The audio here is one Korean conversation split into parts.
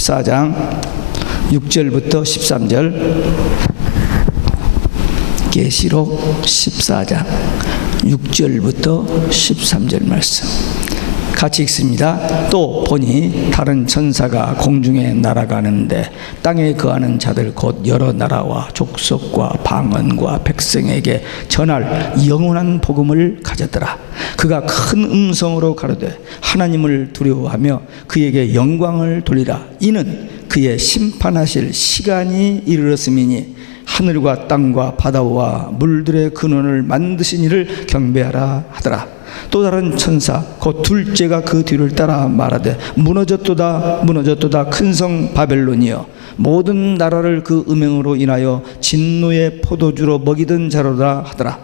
14장 6절부터 13절. 계시록 14장 6절부터 13절 말씀 같이 읽습니다. 또 보니 다른 천사가 공중에 날아가는데 땅에 거하는 자들 곧 여러 나라와 족속과 방언과 백성에게 전할 영원한 복음을 가졌더라. 그가 큰 음성으로 가로되 하나님을 두려워하며 그에게 영광을 돌리라. 이는 그의 심판하실 시간이 이르렀음이니 하늘과 땅과 바다와 물들의 근원을 만드신 이를 경배하라 하더라. 또 다른 천사 곧 둘째가 그 뒤를 따라 말하되 무너졌도다 무너졌도다 큰 성 바벨론이여 모든 나라를 그 음행으로 인하여 진노의 포도주로 먹이던 자로다 하더라.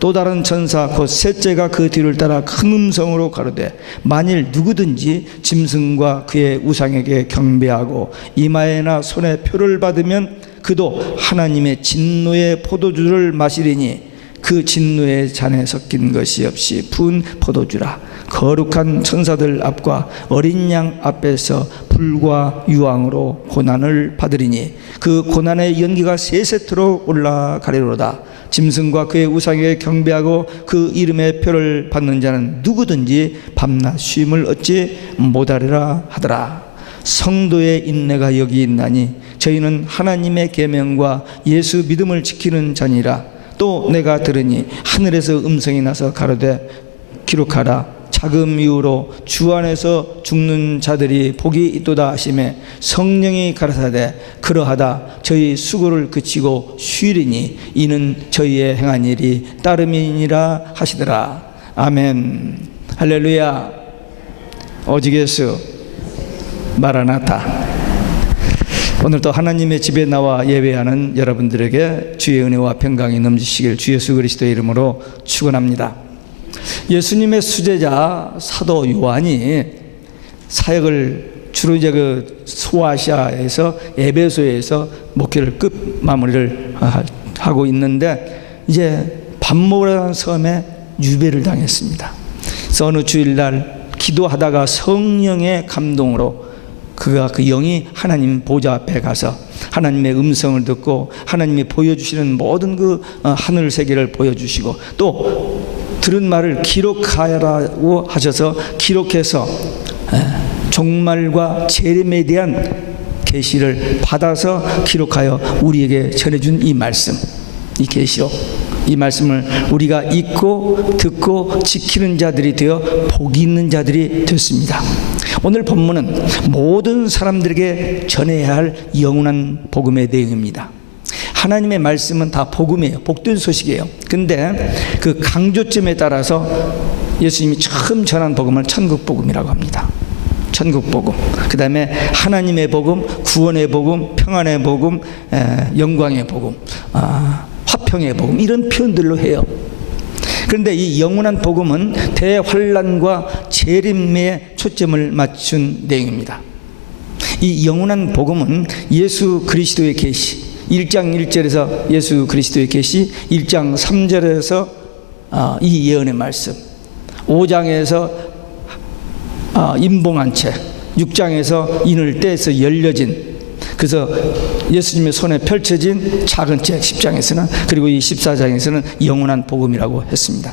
또 다른 천사 곧 셋째가 그 뒤를 따라 큰 음성으로 가로되 만일 누구든지 짐승과 그의 우상에게 경배하고 이마에나 손에 표를 받으면 그도 하나님의 진노의 포도주를 마시리니 그 진노의 잔에 섞인 것이 없이 부은 포도주라. 거룩한 천사들 앞과 어린 양 앞에서 불과 유황으로 고난을 받으리니 그 고난의 연기가 세세토록 올라가리로다. 짐승과 그의 우상에게 경배하고 그 이름의 표를 받는 자는 누구든지 밤낮 쉼을 얻지 못하리라 하더라. 성도의 인내가 여기 있나니 저희는 하나님의 계명과 예수 믿음을 지키는 자니라. 또 내가 들으니 하늘에서 음성이 나서 가로되 기록하라. 자금 이후로 주 안에서 죽는 자들이 복이 있도다 하시매 성령이 가라사대 그러하다 저희 수고를 그치고 쉬리니 이는 저희의 행한 일이 따름이니라 하시더라. 아멘. 할렐루야. 오직 예수 마라나타. 오늘도 하나님의 집에 나와 예배하는 여러분들에게 주의 은혜와 평강이 넘치시길 주 예수 그리스도의 이름으로 축원합니다. 예수님의 수제자 사도 요한이 사역을 주로 이제 그 소아시아에서 에베소에서 목회를 끝 마무리를 하고 있는데 이제 밥 먹으러 간 섬에 유배를 당했습니다. 그래서 어느 주일날 기도하다가 성령의 감동으로 그가 그 영이 하나님 보좌 앞에 가서 하나님의 음성을 듣고 하나님이 보여주시는 모든 그 하늘 세계를 보여주시고 또 들은 말을 기록하라고 하셔서 기록해서 종말과 재림에 대한 계시를 받아서 기록하여 우리에게 전해준 이 말씀, 이 계시록, 이 말씀을 우리가 읽고 듣고 지키는 자들이 되어 복이 있는 자들이 됐습니다. 오늘 본문은 모든 사람들에게 전해야 할 영원한 복음의 내용입니다. 하나님의 말씀은 다 복음이에요. 복된 소식이에요. 근데 그 강조점에 따라서 예수님이 처음 전한 복음을 천국 복음이라고 합니다. 천국 복음, 그 다음에 하나님의 복음, 구원의 복음, 평안의 복음, 영광의 복음, 화평의 복음, 이런 표현들로 해요. 그런데 이 영원한 복음은 대환란과 재림에 초점을 맞춘 내용입니다. 이 영원한 복음은 예수 그리스도의 계시, 1장 1절에서 예수 그리스도의 계시, 1장 3절에서 이 예언의 말씀, 5장에서 임봉한 채, 6장에서 인을 떼서 열려진, 그래서 예수님의 손에 펼쳐진 작은 책 10장에서는, 그리고 이 14장에서는 영원한 복음이라고 했습니다.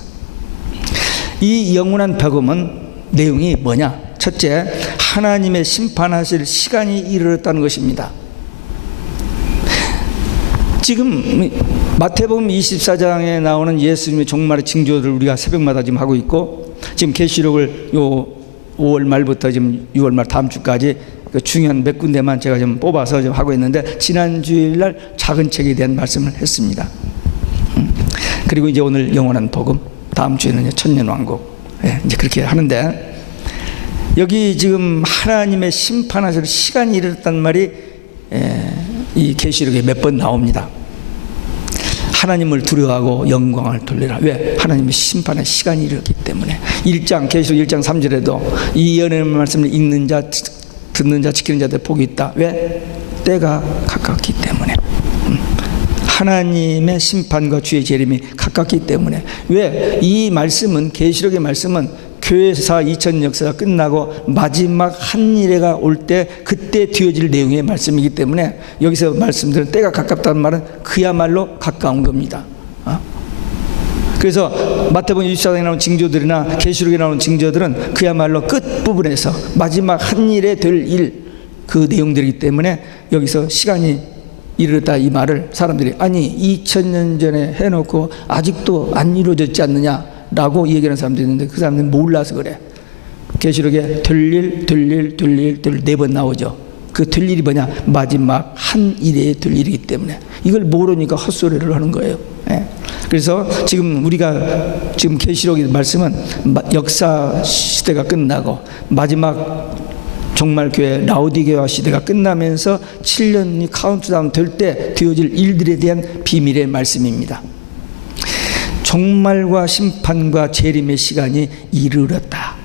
이 영원한 복음은 내용이 뭐냐? 첫째, 하나님의 심판하실 시간이 이르렀다는 것입니다. 지금 마태복음 24장에 나오는 예수님의 종말의 징조를 우리가 새벽마다 지금 하고 있고, 지금 계시록을 요 5월 말부터 지금 6월 말 다음 주까지 그 중요한 몇 군데만 제가 좀 뽑아서 좀 하고 있는데, 지난 주일날 작은 책에 대한 말씀을 했습니다. 그리고 이제 오늘 영원한 복음, 다음 주에는 천년왕국, 이제 그렇게 하는데, 여기 지금 하나님의 심판하실 시간이 이르렀다는 말이 이 계시록에 몇 번 나옵니다. 하나님을 두려워하고 영광을 돌리라. 왜? 하나님의 심판의 시간이 이르렀기 때문에. 계시록 1장 3절에도 이 예언의 말씀을 읽는 자, 듣는 자, 지키는 자들 복이 있다. 왜? 때가 가깝기 때문에. 하나님의 심판과 주의 재림이 가깝기 때문에. 왜? 이 말씀은, 계시록의 말씀은 교회사 2000 역사가 끝나고 마지막 한 일회가 올 때 그때 뒤어질 내용의 말씀이기 때문에 여기서 말씀드린 때가 가깝다는 말은 그야말로 가까운 겁니다. 그래서 마태복음 24장에 나오는 징조들이나 계시록에 나오는 징조들은 그야말로 끝부분에서 마지막 한 일에 될 일, 그 내용들이기 때문에 여기서 시간이 이르렀다 이 말을 사람들이 아니 2000년 전에 해놓고 아직도 안 이루어졌지 않느냐라고 얘기하는 사람도 있는데 그 사람들은 몰라서 그래. 계시록에 될 일 네 번 나오죠. 그 될 일이 뭐냐? 마지막 한 일에 될 일이기 때문에 이걸 모르니까 헛소리를 하는 거예요. 그래서 지금 우리가 지금 계시록의 말씀은 역사 시대가 끝나고 마지막 종말 교회 라오디게아 시대가 끝나면서 7년이 카운트다운 될 때 되어질 일들에 대한 비밀의 말씀입니다. 종말과 심판과 재림의 시간이 이르렀다.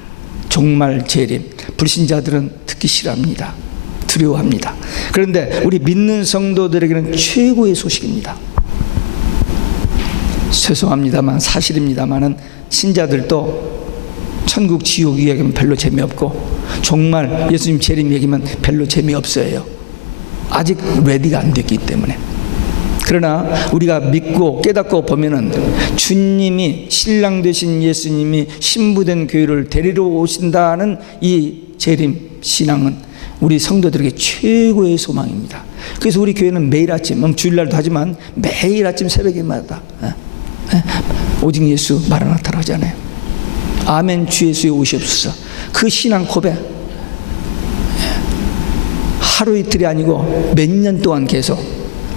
종말 재림, 불신자들은 듣기 싫어합니다. 두려워합니다. 그런데 우리 믿는 성도들에게는 최고의 소식입니다. 죄송합니다만 사실입니다만은 신자들도 천국 지옥 이야기하면 별로 재미없고 정말 예수님 재림 얘기면 별로 재미없어요. 아직 레디가 안 됐기 때문에. 그러나 우리가 믿고 깨닫고 보면은 주님이 신랑 되신 예수님이 신부된 교회를 데리러 오신다는 이 재림 신앙은 우리 성도들에게 최고의 소망입니다. 그래서 우리 교회는 매일 아침, 주일날도 하지만 매일 아침 새벽에마다 오직 예수 마라나타라 하잖아요. 아멘 주 예수에 오시옵소서. 그 신앙 고백 하루 이틀이 아니고 몇 년 동안 계속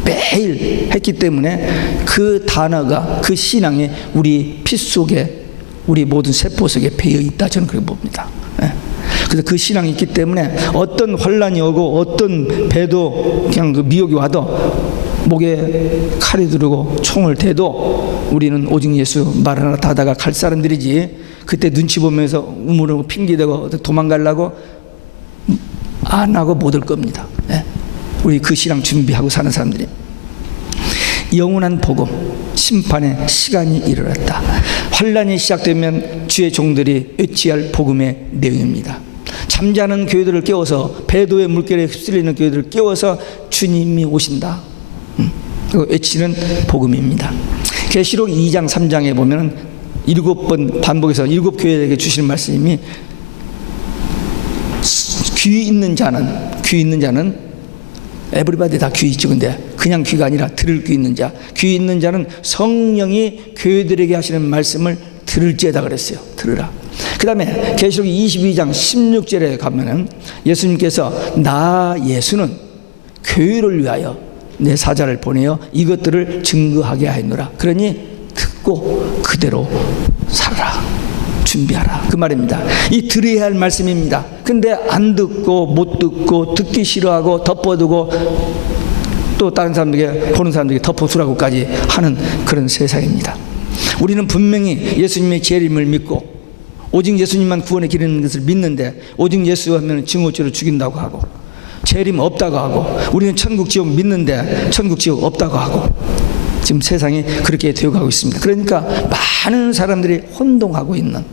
매일 했기 때문에 그 단어가 그 신앙이 우리 피 속에 우리 모든 세포 속에 배어 있다 저는 그렇게 봅니다. 그래서 그 신앙이 있기 때문에 어떤 환란이 오고 어떤 배도 그냥 그 미혹이 와도 목에 칼이 들고 총을 대도 우리는 오직 예수 마라나타 하다가 갈 사람들이지 그때 눈치 보면서 우물하고 핑계대고 도망가려고 안 하고 못 올 겁니다. 우리 그 신앙 준비하고 사는 사람들이 영원한 복음 심판의 시간이 이르렀다. 환란이 시작되면 주의 종들이 외치할 복음의 내용입니다. 잠자는 교회들을 깨워서 배도의 물결에 휩쓸리는 교회들을 깨워서 주님이 오신다. 외치는 복음입니다. 계시록 2장 3장에 보면 7번 반복해서 7교회에게 주시는 말씀이 귀 있는 자는 에브리바디 다 귀 있죠. 근데 그냥 귀가 아니라 들을 귀 있는 자, 귀 있는 자는 성령이 교회들에게 하시는 말씀을 들을지어다 그랬어요. 들으라. 그 다음에 계시록 22장 16절에 가면은 예수님께서 나 예수는 교회를 위하여 내 사자를 보내어 이것들을 증거하게 하였노라. 그러니 듣고 그대로 살아라. 준비하라. 그 말입니다. 이 들어야 할 말씀입니다. 근데 안 듣고 못 듣고 듣기 싫어하고 덮어두고 또 다른 사람들에게 보는 사람들에게 덮어두라고까지 하는 그런 세상입니다. 우리는 분명히 예수님의 재림을 믿고 오직 예수님만 구원에 기르는 것을 믿는데 오직 예수 하면 증오죄로 죽인다고 하고 재림 없다고 하고 우리는 천국 지옥 믿는데 천국 지옥 없다고 하고 지금 세상이 그렇게 되어가고 있습니다. 그러니까 많은 사람들이 혼동하고 있는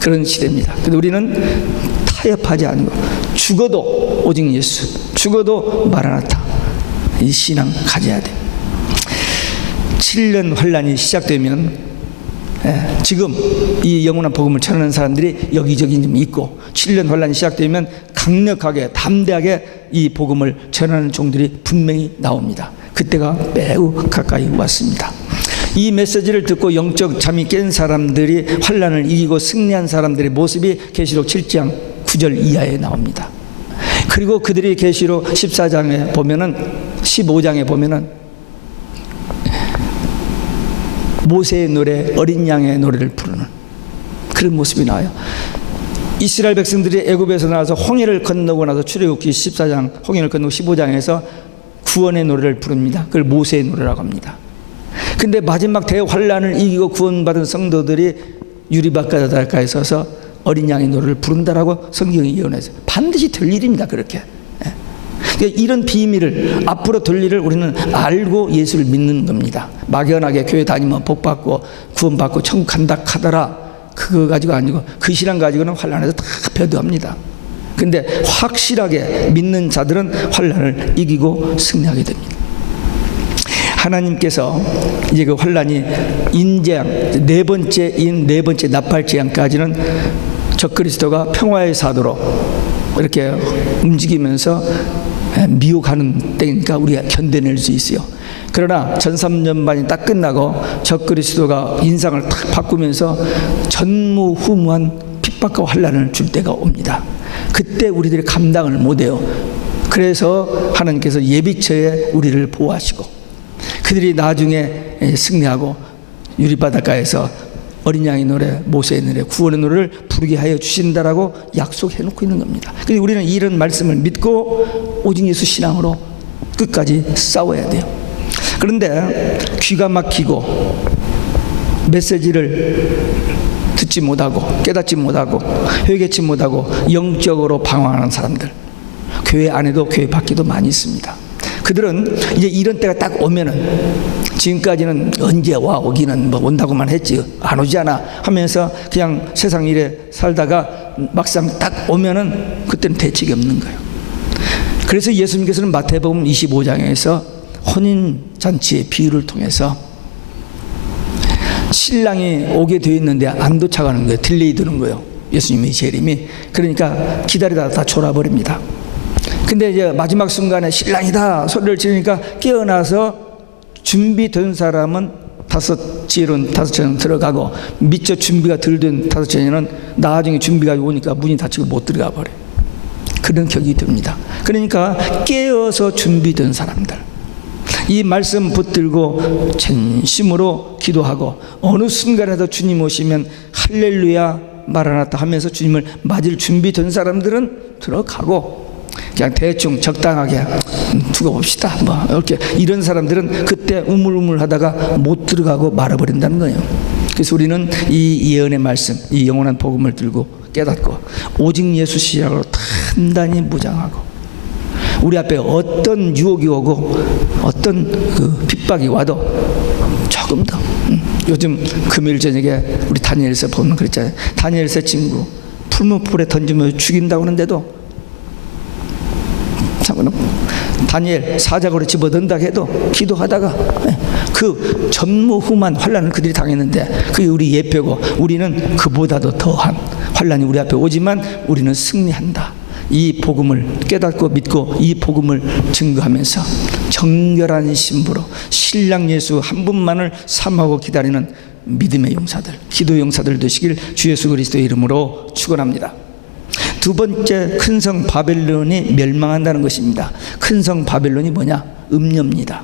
그런 시대입니다. 그런데 우리는 타협하지 않고 죽어도 오직 예수, 죽어도 마라나타 이 신앙 가져야 돼. 7년 환란이 시작되면 지금 이 영원한 복음을 전하는 사람들이 여기저기 좀 있고 7년 환란이 시작되면 강력하게 담대하게 이 복음을 전하는 종들이 분명히 나옵니다. 그때가 매우 가까이 왔습니다. 이 메시지를 듣고 영적 잠이 깬 사람들이 환란을 이기고 승리한 사람들의 모습이 계시록 7장 9절 이하에 나옵니다. 그리고 그들이 계시록 14장에 보면은 15장에 보면은 모세의 노래, 어린 양의 노래를 부르는 그런 모습이 나와요. 이스라엘 백성들이 애굽에서 나와서 홍해를 건너고 나서 출애굽기 14장 홍해를 건너고 15장에서 구원의 노래를 부릅니다. 그걸 모세의 노래라고 합니다. 근데 마지막 대환란을 이기고 구원받은 성도들이 유리바가다가에 서서 어린 양의 노래를 부른다라고 성경이 예언해서 반드시 될 일입니다. 그렇게. 그러니까 이런 비밀을 앞으로 될 일을 우리는 알고 예수를 믿는 겁니다. 막연하게 교회 다니면 복받고 구원받고 천국 간다 하더라 그거 가지고 아니고 그 신앙 가지고는 환난에서 다 배도합니다. 근데 확실하게 믿는 자들은 환난을 이기고 승리하게 됩니다. 하나님께서 이제 그 환난이 인재앙 네 번째 나팔재앙까지는 적그리스도가 평화의 사도로 이렇게 움직이면서 미혹하는 때니까 우리가 견뎌낼 수 있어요. 그러나 전삼년반이 딱 끝나고 적그리스도가 인상을 탁 바꾸면서 전무후무한 핍박과 환난을 줄 때가 옵니다. 그때 우리들이 감당을 못해요. 그래서 하나님께서 예비처에 우리를 보호하시고 그들이 나중에 승리하고 유리바닷가에서 어린 양의 노래, 모세의 노래, 구원의 노래를 부르게 하여 주신다라고 약속해 놓고 있는 겁니다. 그래서 우리는 이런 말씀을 믿고 오직 예수 신앙으로 끝까지 싸워야 돼요. 그런데 귀가 막히고 메시지를 듣지 못하고 깨닫지 못하고 회개치 못하고 영적으로 방황하는 사람들, 교회 안에도 교회 밖에도 많이 있습니다. 그들은 이제 이런 때가 딱 오면은 지금까지는 언제 와 오기는 뭐 온다고만 했지 안 오잖아 하면서 그냥 세상 일에 살다가 막상 딱 오면은 그때는 대책이 없는 거예요. 그래서 예수님께서는 마태복음 25장에서 혼인잔치의 비유를 통해서 신랑이 오게 되어 있는데 안 도착하는 거예요. 딜레이 되는 거예요. 예수님의 재림이. 그러니까 기다리다가 다 졸아버립니다. 근데 이제 마지막 순간에 신랑이다 소리를 지르니까 깨어나서 준비된 사람은 다섯 지혜는 들어가고 미처 준비가 덜 된 다섯 지혜는 나중에 준비가 오니까 문이 닫히고 못 들어가 버려요. 그런 격이 듭니다. 그러니까 깨어서 준비된 사람들, 이 말씀 붙들고 전심으로 기도하고 어느 순간에도 주님 오시면 할렐루야 마라나타 하면서 주님을 맞을 준비된 사람들은 들어가고 그냥 대충 적당하게 두고 봅시다 뭐 이렇게 이런 사람들은 그때 우물우물하다가 못 들어가고 말아버린다는 거예요. 그래서 우리는 이 예언의 말씀, 이 영원한 복음을 들고 깨닫고 오직 예수 신앙으로 단단히 무장하고 우리 앞에 어떤 유혹이 오고 어떤 그 핍박이 와도 조금 더 요즘 금요일 저녁에 우리 다니엘서 보면 그랬잖아요. 다니엘서 친구 풀무불에 던지면 죽인다고 하는데도 다니엘 사자고로 집어넣는다 해도 기도하다가 그 전무후무한 환난을 그들이 당했는데 그게 우리 예표고 우리는 그보다도 더한 환난이 우리 앞에 오지만 우리는 승리한다. 이 복음을 깨닫고 믿고 이 복음을 증거하면서 정결한 신부로 신랑 예수 한 분만을 삼하고 기다리는 믿음의 용사들, 기도 용사들 되시길 주 예수 그리스도의 이름으로 축원합니다. 두 번째 큰 성 바벨론이 멸망한다는 것입니다. 큰 성 바벨론이 뭐냐? 음녀입니다.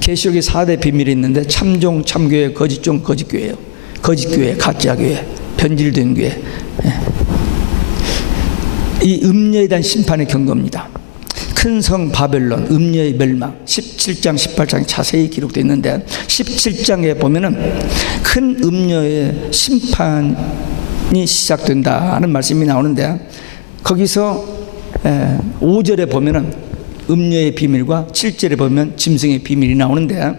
계시록에 4대 비밀이 있는데 참종, 참교회, 거짓종, 거짓교회예요. 거짓교회, 가짜교회, 변질된 교회. 이 음녀에 대한 심판의 경고입니다. 큰 성 바벨론, 음녀의 멸망 17장, 18장에 자세히 기록되어 있는데 17장에 보면은 큰 음녀의 심판이 시작된다는 말씀이 나오는데 거기서 5절에 보면은 음녀의 비밀과 7절에 보면 짐승의 비밀이 나오는데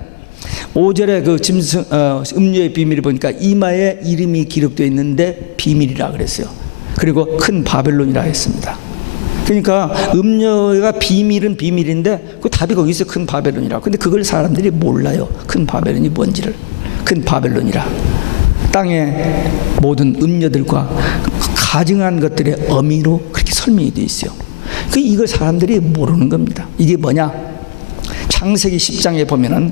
5절에 그 짐승 음녀의 비밀을 보니까 이마에 이름이 기록되어 있는데 비밀이라 그랬어요. 그리고 큰 바벨론이라 했습니다. 그러니까 음녀가 비밀은 비밀인데 그 답이 거기 있어요. 큰 바벨론이라. 근데 그걸 사람들이 몰라요. 큰 바벨론이 뭔지를. 큰 바벨론이라. 땅의 모든 음녀들과 가증한 것들의 어미로 그렇게 설명이 되어 있어요. 이걸 사람들이 모르는 겁니다. 이게 뭐냐? 창세기 10장에 보면은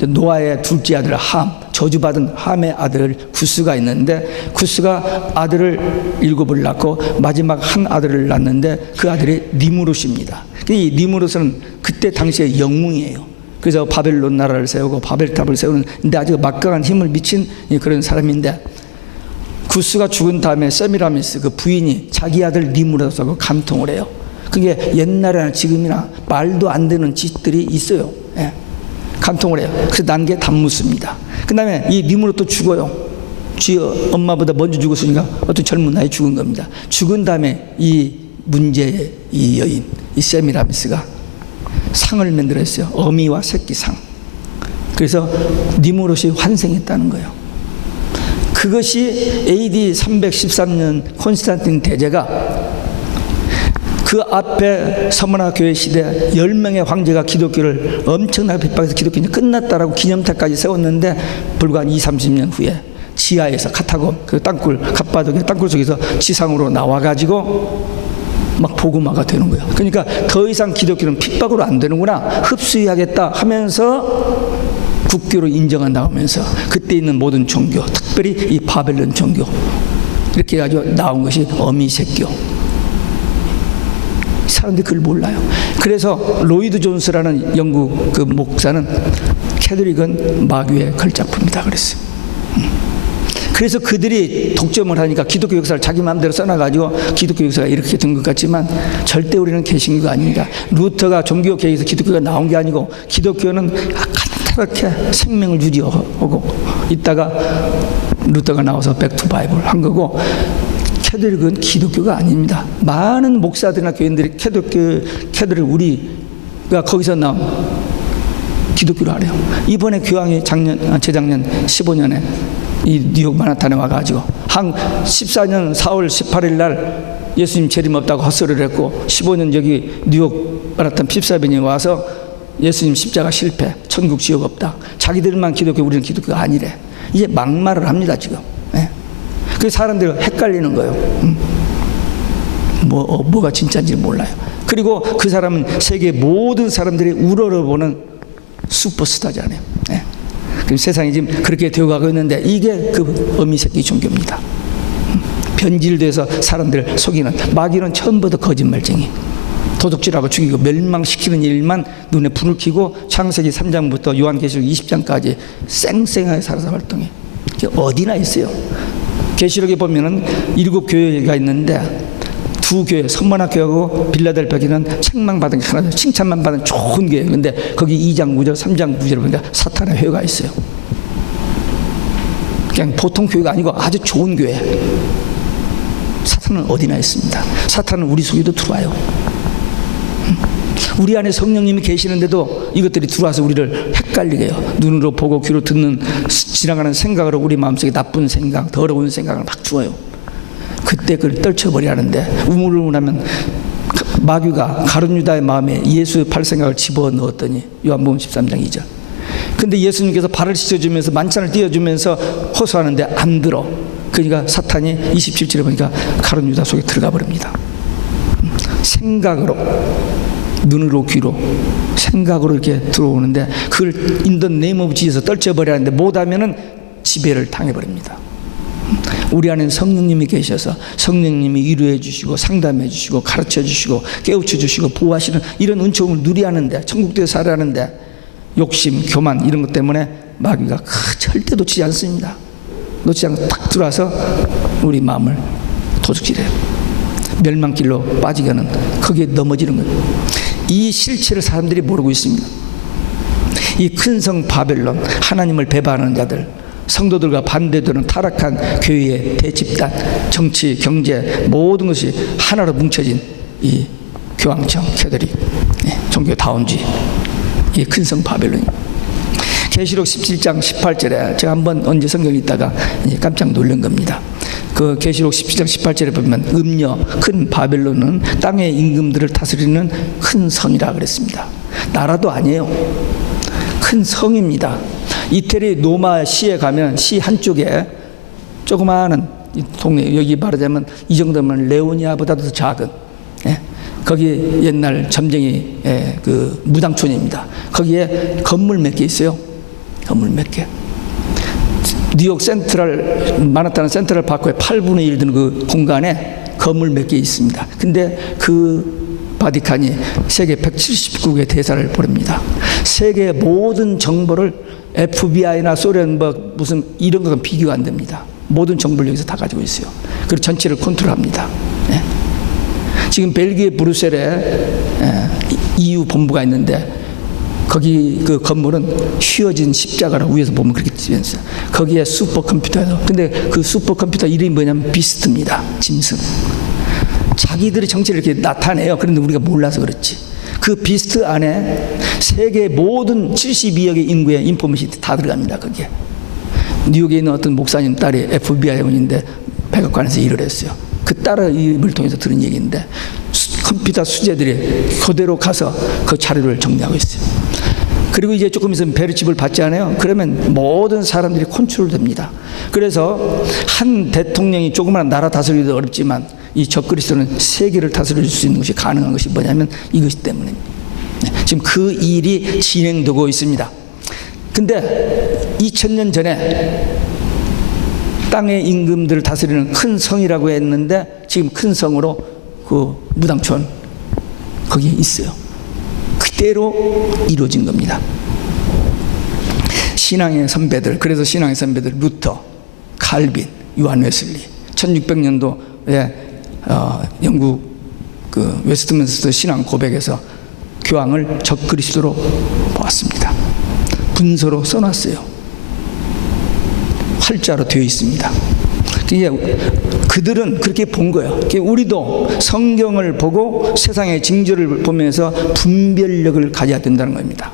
노아의 둘째 아들 함, 저주받은 함의 아들 구스가 있는데 구스가 아들을 7을 낳고 마지막 한 아들을 낳는데 그 아들이 니무롯입니다. 이 니무롯은 그때 당시의 영웅이에요. 그래서 바벨론 나라를 세우고 바벨탑을 세우는데 아주 막강한 힘을 미친 그런 사람인데 구스가 죽은 다음에 세미라미스 그 부인이 자기 아들 니무롯하고 간통을 해요. 그게 옛날에나 지금이나 말도 안 되는 짓들이 있어요. 예. 간통을 해요. 그래서 난게 단무스입니다. 그 다음에 이 니무롯도 죽어요. 지 엄마보다 먼저 죽었으니까 어떤 젊은 나이에 죽은 겁니다. 죽은 다음에 이 문제의 이 여인, 이 세미라미스가 상을 만들었어요. 어미와 새끼 상. 그래서 니무롯이 환생했다는 거예요. 그것이 AD 313년 콘스탄틴 대제가 그 앞에 서머나 교회 시대 10명의 황제가 기독교를 엄청나게 핍박해서 기독교는 끝났다라고 기념탑까지 세웠는데 불과 20-30년 후에 지하에서 카타콤 그 땅굴 갑바독의 땅굴 속에서 지상으로 나와가지고 막 복음화가 되는 거예요. 그러니까 더 이상 기독교는 핍박으로 안 되는구나, 흡수해야겠다 하면서 국교로 인정한 나오면서 그때 있는 모든 종교, 특별히 이 바벨론 종교 이렇게 해가지고 나온 것이 어미색교. 사람들이 그걸 몰라요. 그래서 로이드 존스라는 영국 그 목사는 캐톨릭은 마귀의 걸작품이다 그랬어요. 그래서 그들이 독점을 하니까 기독교 역사를 자기 마음대로 써놔가지고 기독교 역사가 이렇게 된 것 같지만 절대 우리는 개신교가 아닙니다. 루터가 종교 개혁에서 기독교가 나온 게 아니고 기독교는 간단하게 생명을 유지하고 있다가 루터가 나와서 백투 바이블 한 거고, 캐톨릭은 기독교가 아닙니다. 많은 목사들이나 교인들이 캐톨릭 우리가 거기서 나온 기독교를 하래요. 이번에 교황이 재작년 15년에 이 뉴욕 만하탄에 와가지고 한 14년 4월 18일 날 예수님 재림 없다고 헛소리를 했고 15년 여기 뉴욕 만하탄 핍사변이 와서 예수님 십자가 실패, 천국 지옥 없다. 자기들만 기독교, 우리는 기독교가 아니래. 이제 막말을 합니다 지금. 예. 그래서 사람들이 헷갈리는 거예요. 뭐가 진짜인지 몰라요. 그리고 그 사람은 세계 모든 사람들이 우러러보는 슈퍼스타잖아요. 예. 그럼 세상이 지금 그렇게 되어가고 있는데 이게 그 어미새끼 종교입니다. 변질돼서 사람들을 속이는, 마귀는 처음부터 거짓말쟁이, 도둑질하고 죽이고 멸망시키는 일만 눈에 불을 켜고 창세기 3장부터 요한계시록 20장까지 쌩쌩하게 살아서 활동해. 어디나 있어요. 계시록에 보면은 7교회가 있는데 2교회, 선문학 교회하고 빌라델피아 교회는 책망받은 게 하나, 칭찬만 받은 좋은 교회. 근데 거기 2장 9절, 3장 9절을 보니까 사탄의 회가 있어요. 그냥 보통 교회가 아니고 아주 좋은 교회. 사탄은 어디나 있습니다. 사탄은 우리 속에도 들어와요. 우리 안에 성령님이 계시는데도 이것들이 들어와서 우리를 헷갈리게 해요. 눈으로 보고 귀로 듣는 지나가는 생각으로 우리 마음속에 나쁜 생각, 더러운 생각을 막 주어요. 그때 그걸 떨쳐버려야 하는데 우물우물하면 마귀가 가룟 유다의 마음에 예수의 팔 생각을 집어넣었더니 요한복음 13장 2절. 근데 예수님께서 발을 씻어주면서 만찬을 띄워주면서 호소하는데 안 들어. 그러니까 사탄이 27절에 보니까 가룟 유다 속에 들어가 버립니다. 생각으로, 눈으로 귀로 생각으로 이렇게 들어오는데 그걸 인던 네모부지에서 떨쳐버려야 하는데 못하면은 지배를 당해버립니다. 우리 안에 성령님이 계셔서 성령님이 위로해 주시고 상담해 주시고 가르쳐 주시고 깨우쳐 주시고 보호하시는 이런 은총을 누려야 하는데, 천국대에 살아야 하는데 욕심, 교만 이런 것 때문에 마귀가 절대 놓치지 않습니다. 놓치지 않고 탁 들어와서 우리 마음을 도둑질해요. 멸망길로 빠지게 하는, 거기에 넘어지는 거예요. 이 실체를 사람들이 모르고 있습니다. 이 큰 성 바벨론, 하나님을 배반하는 자들, 성도들과 반대되는 타락한 교회의 대집단, 정치, 경제 모든 것이 하나로 뭉쳐진 이 교황청, 캐톨릭, 종교다운주의, 이 큰 성 바벨론입니다. 계시록 17장 18절에 제가 한번 언제 성경에 있다가 깜짝 놀란 겁니다. 그 계시록 17장 18절에 보면 음녀 큰 바벨론은 땅의 임금들을 다스리는 큰 성이라 그랬습니다. 나라도 아니에요. 큰 성입니다. 이태리 노마시에 가면 시 한쪽에 조그마한 동네, 여기 말하자면 이 정도면 레오니아보다도 더 작은, 거기 옛날 점쟁이 그 무당촌입니다. 거기에 건물 몇 개 있어요. 건물 몇 개. 뉴욕 센트럴, 만하탄 센트럴 파크의 8분의 1 되는 그 공간에 건물 몇 개 있습니다. 근데 그 바티칸이 세계 170국의 대사를 보냅니다. 세계 모든 정보를 FBI나 소련 무슨 이런 것과 비교가 안 됩니다. 모든 정보를 여기서 다 가지고 있어요. 그리고 전체를 컨트롤합니다. 지금 벨기에 브뤼셀에 EU 본부가 있는데 거기 그 건물은 휘어진 십자가로 위에서 보면 그렇게 찍혀있어요. 거기에 슈퍼컴퓨터예요. 근데 그 슈퍼컴퓨터 이름이 뭐냐면 비스트입니다. 짐승. 자기들의 정체를 이렇게 나타내요. 그런데 우리가 몰라서 그렇지. 그 비스트 안에 세계 모든 72억의 인구의 인포메이션이 다 들어갑니다. 거기에 뉴욕에 있는 어떤 목사님 딸이 FBI 회원인데 백악관에서 일을 했어요. 그 딸의 입을 통해서 들은 얘기인데 컴퓨터 수재들이 그대로 가서 그 자료를 정리하고 있어요. 그리고 이제 조금 있으면 베르칩을 받지 않아요? 그러면 모든 사람들이 컨트롤됩니다. 그래서 한 대통령이 조그마한 나라 다스리기도 어렵지만 이 적그리스도는 세계를 다스릴 수 있는 것이 가능한 것이 뭐냐면 이것 때문입니다. 지금 그 일이 진행되고 있습니다. 근데 2000년 전에 땅의 임금들을 다스리는 큰 성이라고 했는데 지금 큰 성으로 그 무당촌 거기에 있어요. 그대로 이루어진 겁니다. 신앙의 선배들, 그래서 신앙의 선배들 루터, 칼빈, 요한 웨슬리 1600년도에 영국 그 웨스트민스터 신앙 고백에서 교황을 적그리스도로 보았습니다. 문서로 써놨어요. 활자로 되어 있습니다. 그들은 그렇게 본 거예요. 우리도 성경을 보고 세상의 징조를 보면서 분별력을 가져야 된다는 겁니다.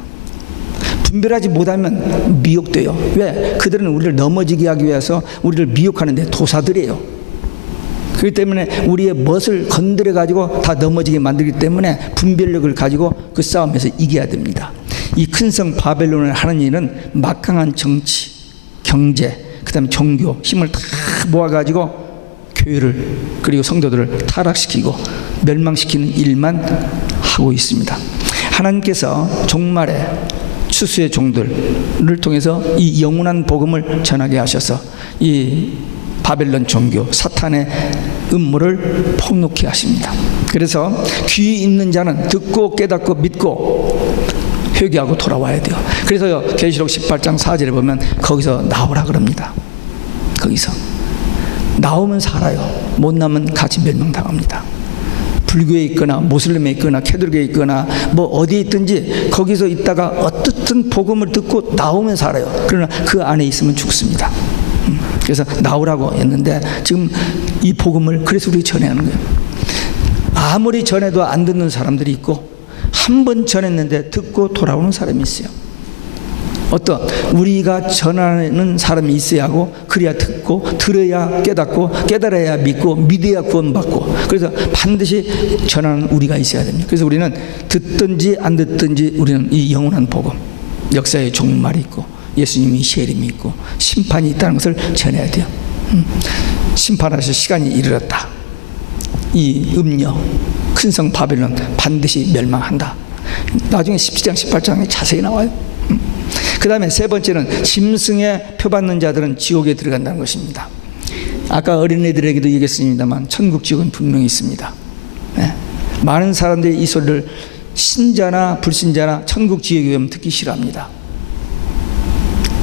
분별하지 못하면 미혹돼요. 왜? 그들은 우리를 넘어지게 하기 위해서 우리를 미혹하는데 도사들이에요. 그렇기 때문에 우리의 멋을 건드려 가지고 다 넘어지게 만들기 때문에 분별력을 가지고 그 싸움에서 이겨야 됩니다. 이 큰 성 바벨론을 하는 일은 막강한 정치, 경제, 그 다음에 종교 힘을 다 모아가지고 교회를 그리고 성도들을 타락시키고 멸망시키는 일만 하고 있습니다. 하나님께서 종말에 추수의 종들을 통해서 이 영원한 복음을 전하게 하셔서 이 바벨론 종교 사탄의 음모를 폭로케 하십니다. 그래서 귀 있는 자는 듣고 깨닫고 믿고 회개하고 돌아와야 돼요. 그래서 계시록 18장 4절에 보면 거기서 나오라 그럽니다. 거기서 나오면 살아요. 못 나면 같이 멸망당합니다. 불교에 있거나 모슬림에 있거나 캐톨릭에 있거나 뭐 어디에 있든지 거기서 있다가 어떻든 복음을 듣고 나오면 살아요. 그러나 그 안에 있으면 죽습니다. 그래서 나오라고 했는데 지금 이 복음을 그래서 우리 전하는 거예요. 아무리 전해도 안 듣는 사람들이 있고 한 번 전했는데 듣고 돌아오는 사람이 있어요. 어떤 우리가 전하는 사람이 있어야 하고 그래야 듣고 들어야 깨닫고 깨달아야 믿고 믿어야 구원받고 그래서 반드시 전하는 우리가 있어야 됩니다. 그래서 우리는 듣든지 안 듣든지 우리는 이 영원한 복음 역사의 종말이 있고 예수님이 세림이 있고 심판이 있다는 것을 전해야 돼요. 심판하실 시간이 이르렀다. 이 음녀 큰 성 바벨론 반드시 멸망한다. 나중에 17장 18장에 자세히 나와요. 그 다음에 세 번째는 짐승에 표받는 자들은 지옥에 들어간다는 것입니다. 아까 어린애들에게도 얘기했습니다만 천국 지옥은 분명히 있습니다. 네. 많은 사람들이 이 소리를 신자나 불신자나 천국 지옥에 오면 듣기 싫어합니다.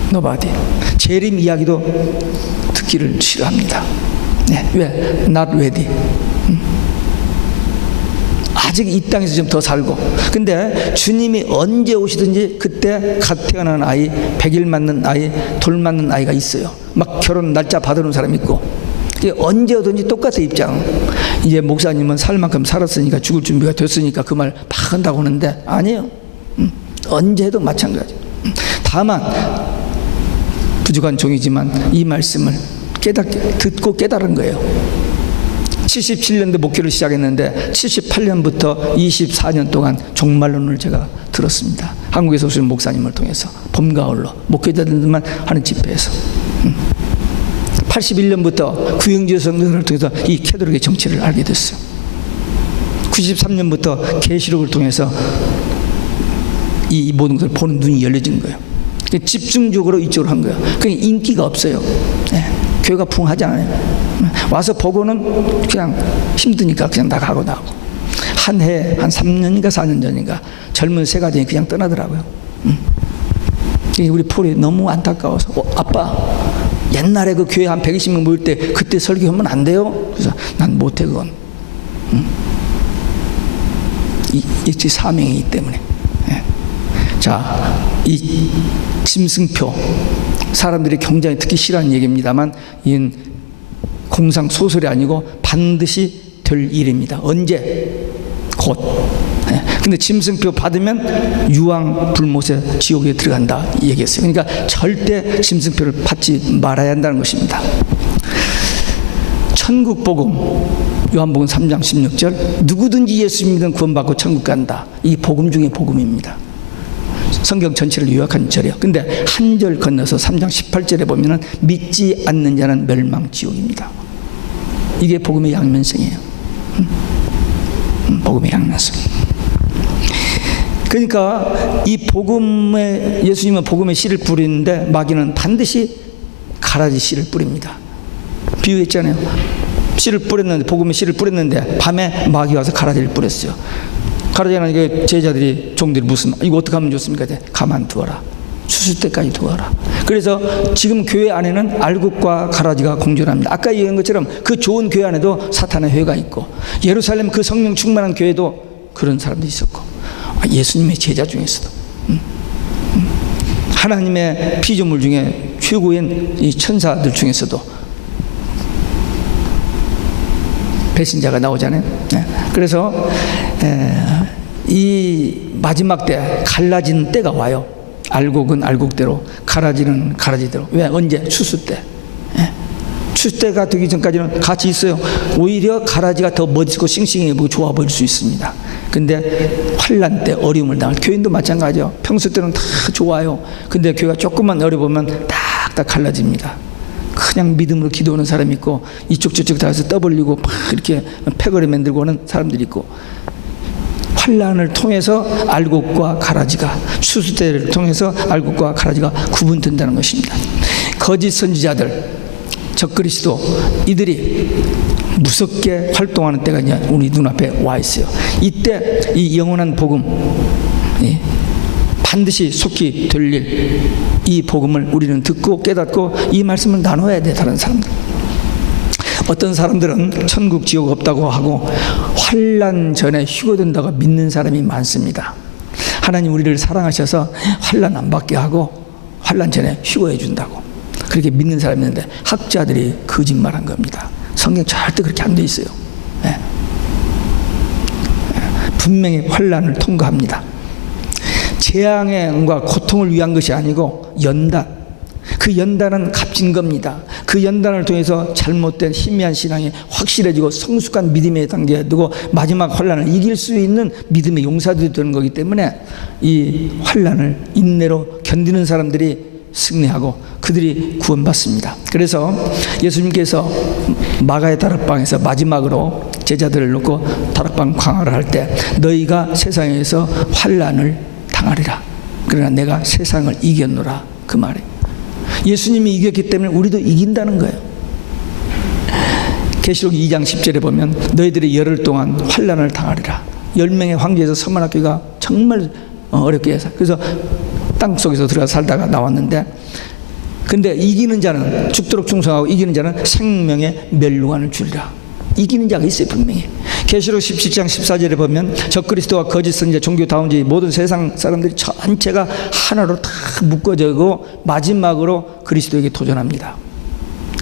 Nobody. 재림 이야기도 듣기를 싫어합니다. 네. 왜? Not ready. 아직 이 땅에서 좀 더 살고 근데 주님이 언제 오시든지 그때 갓 태어난 아이 100일 맞는 아이 돌 맞는 아이가 있어요. 막 결혼 날짜 받아놓은 사람이 있고 언제 오든지 똑같은 입장. 이제 목사님은 살 만큼 살았으니까 죽을 준비가 됐으니까 그 말 막 한다고 하는데 아니에요. 언제 해도 마찬가지. 다만 부족한 종이지만 이 말씀을 듣고 깨달은 거예요. 77년도 목회를 시작했는데 78년부터 24년 동안 종말론을 제가 들었습니다. 한국에서 오신 목사님을 통해서 봄, 가을로 목회자들만 하는 집회에서 81년부터 구영주 성도들을 통해서 이 캐톨릭의 정치를 알게 됐어요. 93년부터 계시록을 통해서 이 모든 것을 보는 눈이 열려진 거예요. 집중적으로 이쪽으로 한 거예요. 그게 인기가 없어요. 네. 교회가 붕하지 않아요. 와서 보고는 그냥 힘드니까 그냥 나가고 나오고. 한 해, 한 3년인가 4년 전인가 젊은 세 가정이 그냥 떠나더라고요. 우리 폴이 너무 안타까워서 아빠 옛날에 그 교회 한 120명 모일 때 그때 설교하면 안 돼요? 그래서 난 못해 그건. 이 사명이기 때문에. 네. 자, 이 짐승표 사람들이 굉장히 듣기 싫어하는 얘기입니다만 이건 공상 소설이 아니고 반드시 될 일입니다. 언제? 곧 근데 짐승표 받으면 유황 불못에 지옥에 들어간다 이 얘기했어요. 그러니까 절대 짐승표를 받지 말아야 한다는 것입니다. 천국 복음, 요한복음 3장 16절, 누구든지 예수 믿으면 구원받고 천국 간다. 이 복음 중에 복음입니다. 성경 전체를 요약한 절이에요. 근데 한 절 건너서 3장 18절에 보면은 믿지 않는 자는 멸망 지옥입니다. 이게 복음의 양면성이에요. 복음의 양면성. 그러니까 이 복음의, 예수님은 복음의 씨를 뿌리는데 마귀는 반드시 가라지 씨를 뿌립니다. 비유했잖아요. 씨를 뿌렸는데, 복음의 씨를 뿌렸는데 밤에 마귀 와서 가라지를 뿌렸어요. 가라지는 이게 제자들이, 종들이 무슨, 이거 어떻게 하면 좋습니까? 가만두어라. 추수 때까지 두어라. 그래서 지금 교회 안에는 알곡과 가라지가 공존합니다. 아까 얘기한 것처럼 그 좋은 교회 안에도 사탄의 회가 있고, 예루살렘 그 성령 충만한 교회도 그런 사람들이 있었고, 예수님의 제자 중에서도 하나님의 피조물 중에 최고인 이 천사들 중에서도 배신자가 나오잖아요. 그래서 이 마지막 때 갈라진 때가 와요. 알곡은 알곡대로, 가라지는 가라지대로. 왜? 언제? 추수 때. 추수 때가 되기 전까지는 같이 있어요. 오히려 가라지가 더 멋지고 싱싱해 보이고 좋아 보일 수 있습니다. 근데 환난 때 어려움을 당할, 교인도 마찬가지죠. 평소 때는 다 좋아요. 근데 교회가 조금만 어려보면 딱딱 갈라집니다. 그냥 믿음으로 기도하는 사람이 있고, 이쪽 저쪽 다 해서 떠벌리고 막 이렇게 패거리 만들고 오는 사람들이 있고, 환난을 통해서 알곡과 가라지가, 추수 때를 통해서 알곡과 가라지가 구분된다는 것입니다. 거짓 선지자들, 적그리스도, 이들이 무섭게 활동하는 때가 이제 우리 눈앞에 와 있어요. 이때 이 영원한 복음, 반드시 속히 들릴 이 복음을 우리는 듣고 깨닫고 이 말씀을 나눠야 돼. 다른 사람들, 어떤 사람들은 천국 지옥 없다고 하고 환난 전에 휴거된다고 믿는 사람이 많습니다. 하나님 우리를 사랑하셔서 환난 안 받게 하고 환난 전에 휴거해 준다고 그렇게 믿는 사람이 있는데, 학자들이 거짓말한 겁니다. 성경 절대 그렇게 안 돼 있어요. 분명히 환난을 통과합니다. 재앙과 고통을 위한 것이 아니고 연단, 그 연단은 값진 겁니다. 그 연단을 통해서 잘못된 희미한 신앙이 확실해지고 성숙한 믿음의 단계에 두고 마지막 환난을 이길 수 있는 믿음의 용사들이 되는 거기 때문에 이 환난을 인내로 견디는 사람들이 승리하고 그들이 구원받습니다. 그래서 예수님께서 마가의 다락방에서 마지막으로 제자들을 놓고 다락방 강화를 할 때, 너희가 세상에서 환난을 당하리라, 그러나 내가 세상을 이겼노라, 그 말이에요. 예수님이 이겼기 때문에 우리도 이긴다는 거예요. 계시록 2장 10절에 보면 너희들이 열흘 동안 환난을 당하리라. 10명의 황제에서 서만학교가 정말 어렵게 해서, 그래서 땅속에서 들어가 살다가 나왔는데, 근데 이기는 자는, 죽도록 충성하고 이기는 자는 생명의 멸류관을 주리라. 이기는 자가 있어요, 분명히. 계시록 17장 14절에 보면 적그리스도와 거짓 선지자, 종교다운지 모든 세상 사람들이 전체가 하나로 다 묶어지고 마지막으로 그리스도에게 도전합니다.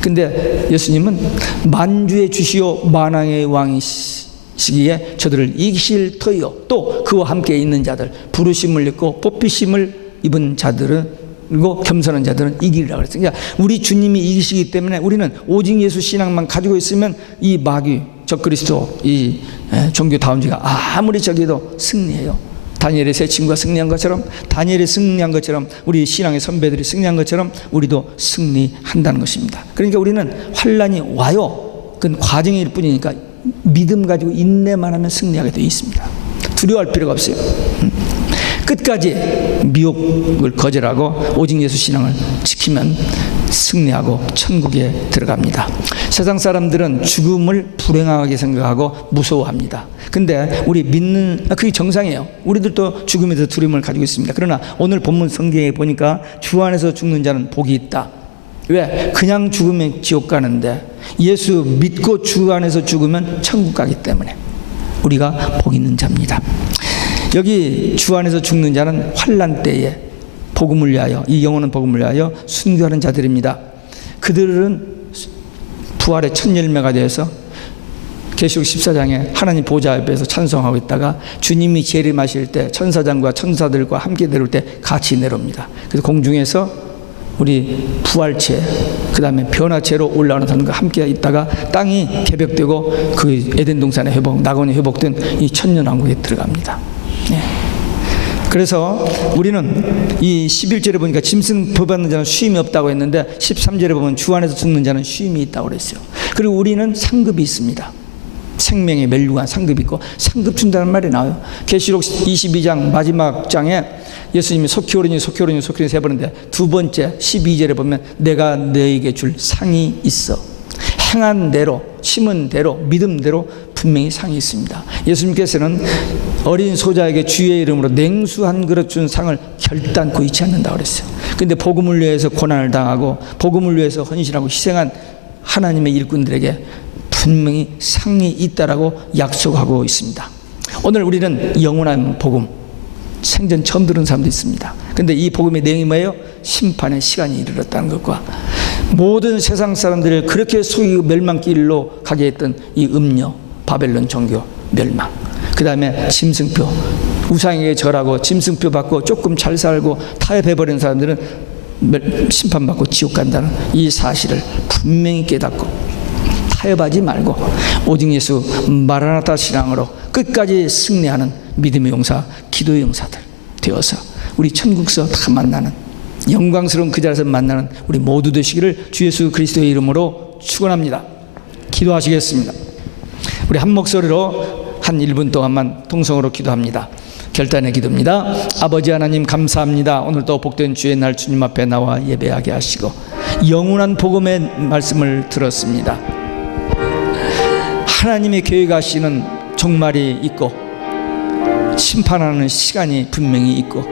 근데 예수님은 만주의 주시오 만왕의 왕이시기에 저들을 이기실 터이요, 또 그와 함께 있는 자들, 부르심을 입고 뽑히심을 입은 자들은, 그리고 겸손한 자들은 이기리라 그랬어요. 그러니까 우리 주님이 이기시기 때문에 우리는 오직 예수 신앙만 가지고 있으면 이 마귀, 적그리스도, 이 종교다운지가 아무리 저기도 승리해요. 다니엘의 세 친구가 승리한 것처럼, 다니엘이 승리한 것처럼, 우리 신앙의 선배들이 승리한 것처럼 우리도 승리한다는 것입니다. 그러니까 우리는 환난이 와요. 그건 과정일 뿐이니까 믿음 가지고 인내만 하면 승리하게 되어 있습니다. 두려워할 필요가 없어요. 끝까지 미혹을 거절하고 오직 예수 신앙을 지키면 승리하고 천국에 들어갑니다. 세상 사람들은 죽음을 불행하게 생각하고 무서워합니다. 근데 우리 믿는, 그게 정상이에요. 우리들도 죽음에 대해서 두려움을 가지고 있습니다. 그러나 오늘 본문 성경에 보니까 주 안에서 죽는 자는 복이 있다. 왜? 그냥 죽으면 지옥 가는데 예수 믿고 주 안에서 죽으면 천국 가기 때문에 우리가 복 있는 자입니다. 여기 주 안에서 죽는 자는 환난 때에 복음을 위하여, 이 영혼은 복음을 위하여 순교하는 자들입니다. 그들은 부활의 첫 열매가 되어서 계시록 14장에 하나님 보좌 앞에서 찬송하고 있다가 주님이 재림하실 때 천사장과 천사들과 함께 내려올 때 같이 내려옵니다. 그래서 공중에서 우리 부활체, 그 다음에 변화체로 올라오는 사람과 함께 있다가 땅이 개벽되고 그 에덴 동산의 회복, 낙원이 회복된 이 천년왕국에 들어갑니다. 예. 그래서 우리는 이 11절에 보니까 짐승 벌받는 자는 쉼이 없다고 했는데 13절에 보면 주 안에서 죽는 자는 쉼이 있다고 그랬어요. 그리고 우리는 상급이 있습니다. 생명의 멸류관 상급이 있고, 상급 준다는 말이 나와요. 계시록 22장 마지막 장에 예수님이 속히 오르니 속히 오르니 속히 오르니 세 번인데, 두 번째 12절에 보면 내가 너에게 줄 상이 있어. 행한 대로, 심은 대로, 믿음대로 분명히 상이 있습니다. 예수님께서는 어린 소자에게 주의 이름으로 냉수 한 그릇 준 상을 결단코 잊지 않는다고 그랬어요. 그런데 복음을 위해서 고난을 당하고 복음을 위해서 헌신하고 희생한 하나님의 일꾼들에게 분명히 상이 있다라고 약속하고 있습니다. 오늘 우리는 영원한 복음, 생전 처음 들은 사람도 있습니다. 그런데 이 복음의 내용이 뭐예요? 심판의 시간이 이르렀다는 것과 모든 세상 사람들을 그렇게 속이고 멸망길로 가게 했던 이 음녀, 바벨론 종교 멸망, 그 다음에 짐승표, 우상에게 절하고 짐승표 받고 조금 잘 살고 타협해버린 사람들은 심판받고 지옥 간다는 이 사실을 분명히 깨닫고 타협하지 말고 오직 예수 마라나타 신앙으로 끝까지 승리하는 믿음의 용사, 기도의 용사들 되어서 우리 천국서 다 만나는, 영광스러운 그 자리에서 만나는 우리 모두 되시기를 주 예수 그리스도의 이름으로 축원합니다. 기도하시겠습니다. 우리 한 목소리로 한 1분 동안만 통성으로 기도합니다. 결단의 기도입니다. 아버지 하나님 감사합니다. 오늘도 복된 주의 날 주님 앞에 나와 예배하게 하시고 영원한 복음의 말씀을 들었습니다. 하나님의 계획하시는 종말이 있고 심판하는 시간이 분명히 있고